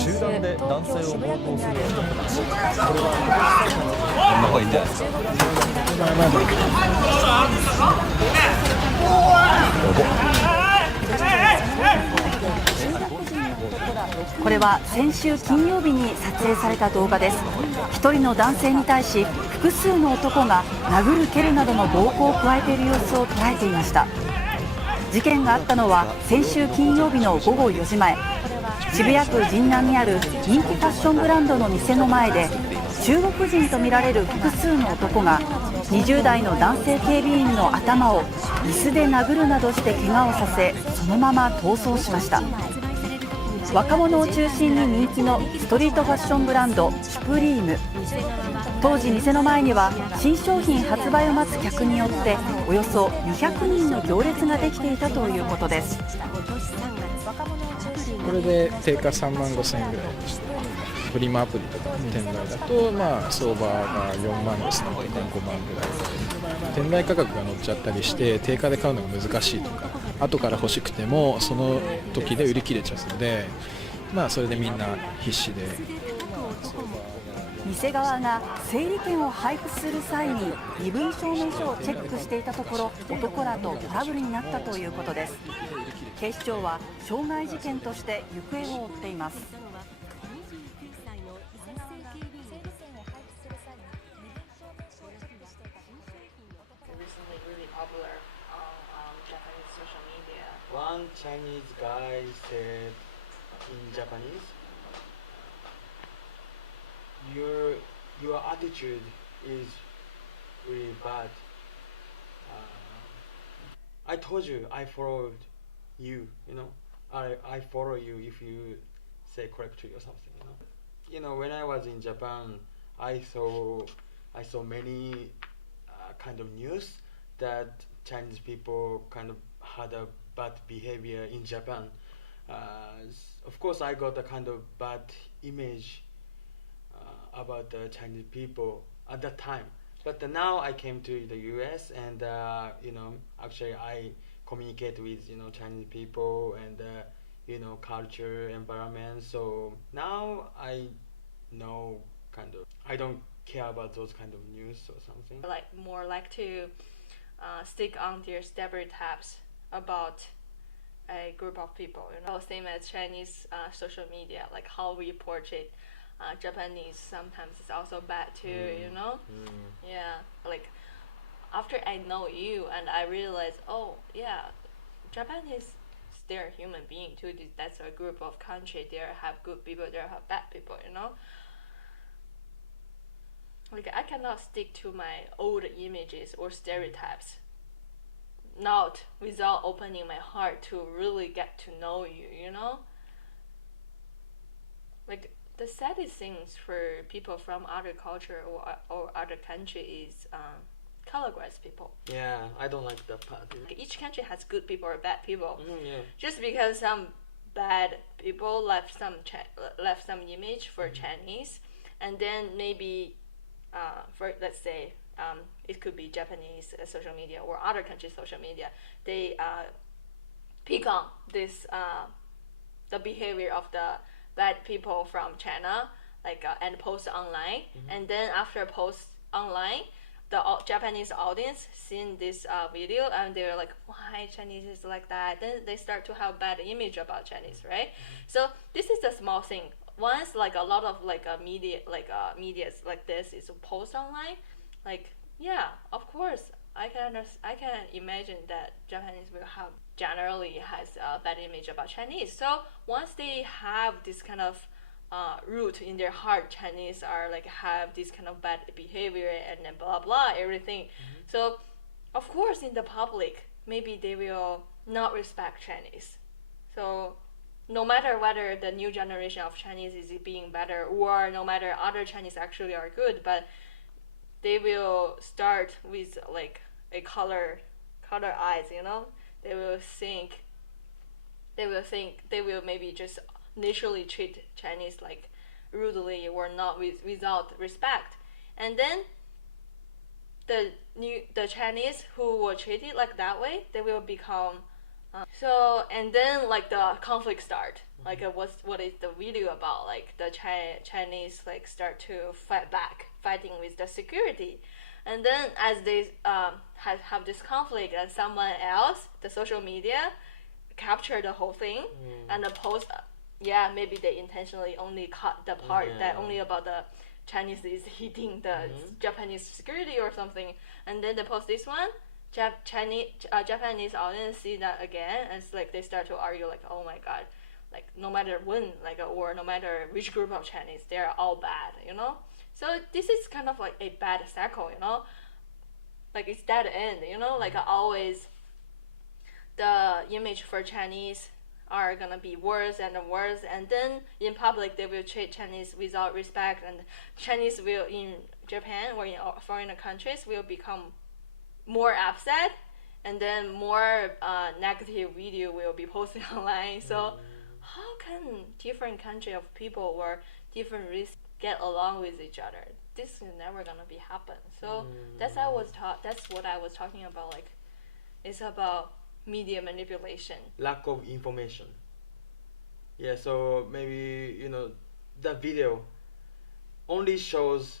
集団で男性を暴行する男たち。これこんな方がいいんじゃないですか。これは先週金曜日に撮影された動画です。一人の男性に対し複数の男が殴る蹴るなどの暴行を加えている様子を捉えていました。事件があったのは先週金曜日の午後4時前、渋谷区神南にある人気ファッションブランドの店の前で、中国人とみられる複数の男が20代の男性警備員の頭を椅子で殴るなどして怪我をさせ、そのまま逃走しました。若者を中心に人気のストリートファッションブランドシュプリーム。当時店の前には新商品発売を待つ客によっておよそ200人の行列ができていたということです。これで定価3万5千円ぐらいでした。フリマアプリとか店内だと、相場が4万5千円とか5万ぐらい、店内価格が乗っちゃったりして定価で買うのが難しいとか、後から欲しくてもその時で売り切れちゃうので、それでみんな必死で。店側が整理券を配布する際に身分証明書をチェックしていたところ、男らとトラブルになったということです。警視庁は傷害事件として行方を追っています。One Chinese guy said in Japanese, your attitude is really bad. I told you I followed you. I follow you if you say correctly or something. When I was in Japan, I saw many kind of news that Chinese people kind of had a bad behavior in Japan. Of course, I got a kind of bad image about the Chinese people at that time. But now I came to the US, and actually I communicate with Chinese people and culture, environment. So now I know I don't care about those kind of news or something. More like to stick on their stereotypes about a group of people, same as Chinese social media, like how we portray Japanese sometimes is also bad too. Yeah, like after I know you and I realize, oh yeah, Japanese, they're human being too. That's a group of country. There have good people, there have bad people. Like I cannot stick to my old images or stereotypes, not without opening my heart to really get to know you. Like the saddest things for people from other culture or other country is colorless people. Yeah, I don't like that part. Each country has good people or bad people. Yeah. Just because some bad people left some image for Chinese, and then maybe for let's say it could be Japanese social media or other countries' social media, they pick on this the behavior of the bad people from China, and post online, and then after post online, the Japanese audience seen this video and they're like, why Chinese is like that? Then they start to have bad image about Chinese, right? So this is a small thing. Once a lot of medias like this is post online, of course I can imagine that Japanese will have generally has a bad image about Chinese. So once they have this kind of root in their heart, Chinese are have this kind of bad behavior and then blah blah everything. So of course in the public maybe they will not respect Chinese. So no matter whether the new generation of Chinese is being better or no matter other Chinese actually are good, but they will start with a color eyes, They will maybe just naturally treat Chinese rudely or not without respect, and then the Chinese who were treated like that way, they will become and then the conflict start. Like what is the video about? Like the Chinese like start to fighting with the security, and then as they have this conflict, and someone else, the social media, capture the whole thing and the post. Yeah, maybe they intentionally only cut the part that only about the Chinese is hitting the Japanese security or something, and then they post this one. Japanese audience see that again, and it's like they start to argue like, oh my god, like no matter when, like or no matter which group of Chinese, they're all bad, you know. So this is kind of like a bad cycle, you know. Like it's dead end, you know. Like always, the image for Chinese are gonna be worse and worse, and then in public they will treat Chinese without respect, and Chinese will in Japan or in foreign countries will become more upset, and then more negative video will be posted online. So how can different country of people or different race get along with each other? This is never gonna be happen. So that's what I was talking about. Like it's about media manipulation, lack of information. Yeah, so maybe the video only shows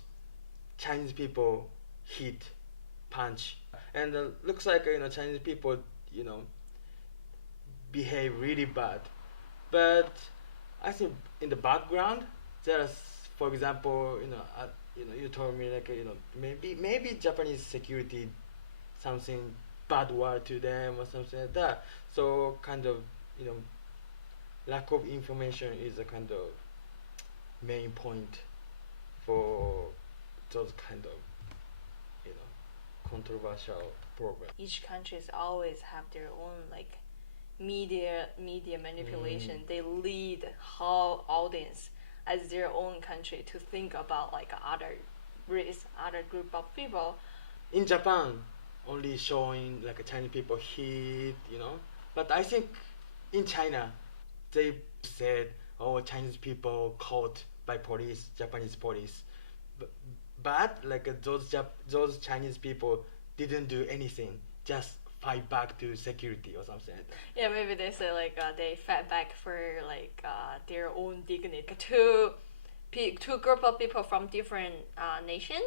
Chinese people hit, punch, and looks like Chinese people behave really bad. But I think in the background there's, for example, you told me like maybe Japanese security something bad word to them or something like that. So kind of lack of information is a kind of main point for those kind of controversial programs. Each countries always have their own like media manipulation. They lead how audience as their own country to think about like other race, other group of people. In Japan, only showing like Chinese people hit, but I think in China, they said, "Oh, Chinese people caught by police, Japanese police," but like those Chinese people didn't do anything, just fight back to security or something like that. Yeah, maybe they say like they fight back for like their own dignity. Two group of people from different nation.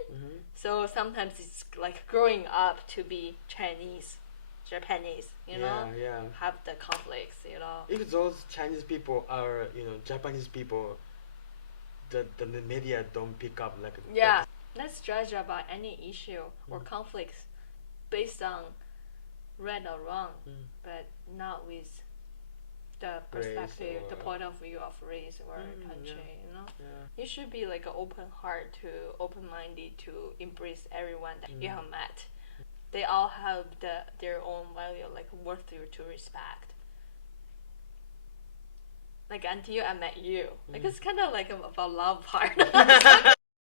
So sometimes it's like growing up to be Chinese, Japanese, have the conflicts, If those Chinese people are, Japanese people, the media don't pick up like. Yeah, let's judge about any issue or conflicts based on right or wrong, but not with the perspective, the point of view of race or country, You should be like an open heart open-minded to embrace everyone that you have met. They all have their own value, like worth you to respect. Like until I met you, like it's kind of like about love part.